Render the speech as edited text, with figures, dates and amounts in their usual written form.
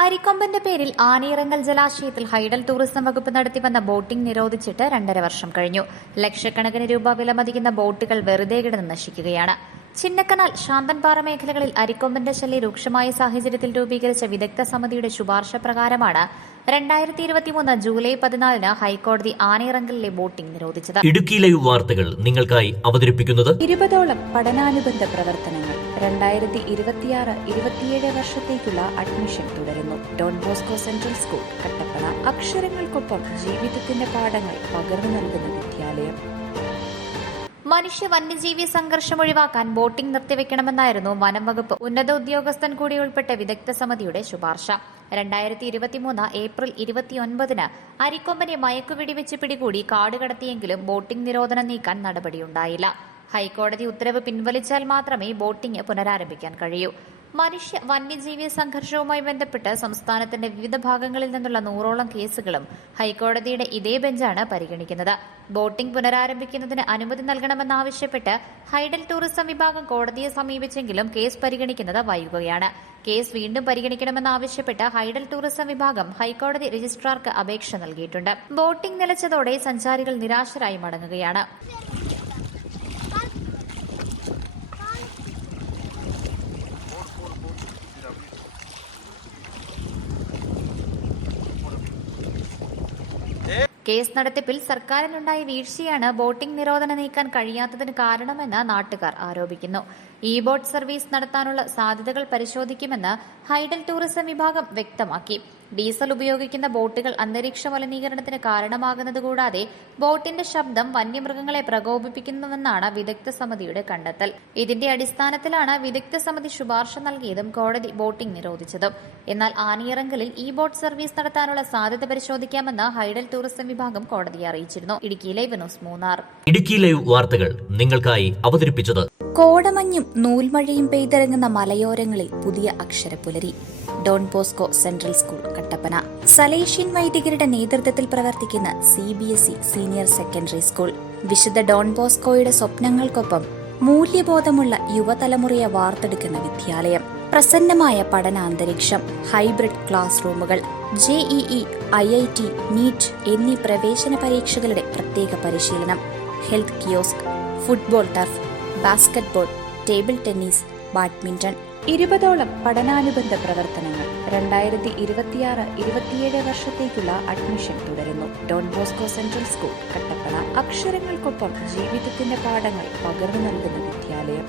അരിക്കൊമ്പന്റെ പേരിൽ Anayirangal ജലാശയത്തിൽ hydel tourism വകുപ്പ് നടത്തിവന്ന ബോട്ടിംഗ് നിരോധിച്ചിട്ട് 2.5 വർഷം കഴിഞ്ഞു. ലക്ഷക്കണക്കിന് രൂപ വിലമതിക്കുന്ന ബോട്ടുകൾ വെറുതെ കിടന്ന് നശിക്കുകയാണ്. ചിന്നക്കനാൽ, ശാന്തൻപാറ മേഖലകളിൽ അരിക്കൊമ്പന്റെ ശല്യം രൂക്ഷമായ സാഹചര്യത്തിൽ രൂപീകരിച്ച വിദഗ്ധ സമിതിയുടെ ശുപാർശ പ്രകാരമാണ് 2023 ജൂലൈ 14 ഹൈക്കോടതി ആനയിറങ്കലിലെ ബോട്ടിംഗ് നിരോധിച്ചത്. ഇടുക്കി ലൈവ് വാർത്തകൾ നിങ്ങൾക്കായി അവതരിപ്പിക്കുന്നത് 20ഓളം പഠനാനുബന്ധ പ്രവർത്തനങ്ങൾ. 2026-27 വർഷത്തേക്കുള്ള അഡ്മിഷൻ തുടരുന്നു. Don Bosco central school, Kattappana. അക്ഷരങ്ങൾക്കൊപ്പം ജീവിതത്തിന്റെ പാഠങ്ങൾ പകർന്നു നൽകുന്ന വിദ്യാലയം. മനുഷ്യ വന്യജീവി സംഘർഷം ഒഴിവാക്കാൻ ബോട്ടിംഗ് നിർത്തിവെക്കണമെന്നായിരുന്നു വനം വകുപ്പ് ഉന്നത ഉദ്യോഗസ്ഥൻ കൂടി ഉൾപ്പെട്ട വിദഗ്ധ സമിതിയുടെ ശുപാർശ. 2023 ഏപ്രിൽ 29 അരിക്കൊമ്പനെ മയക്കുവെടിവെച്ച് പിടികൂടി കാട് കടത്തിയെങ്കിലും ബോട്ടിംഗ് നിരോധനം നീക്കാൻ നടപടിയുണ്ടായില്ല. ഹൈക്കോടതി ഉത്തരവ് പിൻവലിച്ചാൽ മാത്രമേ ബോട്ടിംഗ് പുനരാരംഭിക്കാൻ കഴിയൂ. മനുഷ്യ വന്യജീവി സംഘർഷവുമായി ബന്ധപ്പെട്ട് സംസ്ഥാനത്തിന്റെ വിവിധ ഭാഗങ്ങളിൽ നിന്നുള്ള 100ഓളം കേസുകളും ഹൈക്കോടതിയുടെ ഇതേ ബെഞ്ചാണ് പരിഗണിക്കുന്നത്. ബോട്ടിംഗ് പുനരാരംഭിക്കുന്നതിന് അനുമതി നൽകണമെന്നാവശ്യപ്പെട്ട് ഹൈഡൽ ടൂറിസം വിഭാഗം കോടതിയെ സമീപിച്ചെങ്കിലും കേസ് പരിഗണിക്കുന്നത് വൈകുകയാണ്. കേസ് വീണ്ടും പരിഗണിക്കണമെന്നാവശ്യപ്പെട്ട് ഹൈഡൽ ടൂറിസം വിഭാഗം ഹൈക്കോടതി രജിസ്ട്രാർക്ക് അപേക്ഷ നൽകിയിട്ടുണ്ട്. ബോട്ടിംഗ് നിലച്ചതോടെ സഞ്ചാരികൾ നിരാശരായി മടങ്ങുകയാണ്. കേസ് നടത്തിപ്പിൽ സർക്കാരിനുണ്ടായ വീഴ്ചയാണ് ബോട്ടിംഗ് നിരോധനം നീക്കാൻ കഴിയാത്തതിന് കാരണമെന്ന് നാട്ടുകാർ ആരോപിക്കുന്നു. ഈ ബോട്ട് സർവീസ് നടത്താനുള്ള സാധ്യതകൾ പരിശോധിക്കുമെന്ന് ഹൈഡൽ ടൂറിസം വിഭാഗം വ്യക്തമാക്കി. ഡീസൽ ഉപയോഗിക്കുന്ന ബോട്ടുകൾ അന്തരീക്ഷ മലിനീകരണത്തിന് കാരണമാകുന്നത് കൂടാതെ ബോട്ടിന്റെ ശബ്ദം വന്യമൃഗങ്ങളെ പ്രകോപിപ്പിക്കുന്നുവെന്നാണ് വിദഗ്ധ സമിതിയുടെ കണ്ടെത്തൽ. ഇതിന്റെ അടിസ്ഥാനത്തിലാണ് വിദഗ്ധ സമിതി ശുപാർശ നൽകിയതും കോടതി ബോട്ടിംഗ് നിരോധിച്ചതും. എന്നാൽ ആനയിറങ്കലിൽ ഈ ബോട്ട് സർവീസ് നടത്താനുള്ള സാധ്യത പരിശോധിക്കാമെന്ന് ഹൈഡൽ ടൂറിസം വിഭാഗം കോടതിയെ അറിയിച്ചിരുന്നു. Idukki live news, Munnar. Idukki live വാർത്തകൾ നിങ്ങൾക്കായി അവതരിപ്പിച്ചത് കോടമഞ്ഞും നൂൽമഴയും പെയ്തിറങ്ങുന്ന മലയോരങ്ങളിൽ പുതിയ അക്ഷരപ്പുലരി. Don Bosco central school, Kattappana. Salesian വൈദികരുടെ നേതൃത്വത്തിൽ പ്രവർത്തിക്കുന്ന CBSE സീനിയർ സെക്കൻഡറി സ്കൂൾ. വിശുദ്ധ ഡോൺ ബോസ്കോയുടെ സ്വപ്നങ്ങൾക്കൊപ്പം മൂല്യബോധമുള്ള യുവതലമുറയെ വാർത്തെടുക്കുന്ന വിദ്യാലയം. പ്രസന്നമായ പഠനാന്തരീക്ഷം, ഹൈബ്രിഡ് ക്ലാസ് റൂമുകൾ, JEE, IIT, NEET എന്നീ പ്രവേശന പരീക്ഷകളുടെ പ്രത്യേക പരിശീലനം, health kiosk, football turf, basketball, table tennis, badminton. 20ഓളം പഠനാനുബന്ധ പ്രവർത്തനങ്ങൾ. 2026-27 വർഷത്തേക്കുള്ള അഡ്മിഷൻ തുടരുന്നു. Don Bosco central school, Kattappana. അക്ഷരങ്ങൾക്കൊപ്പം ജീവിതത്തിന്റെ പാഠങ്ങൾ പകർന്നു നൽകുന്ന വിദ്യാലയം.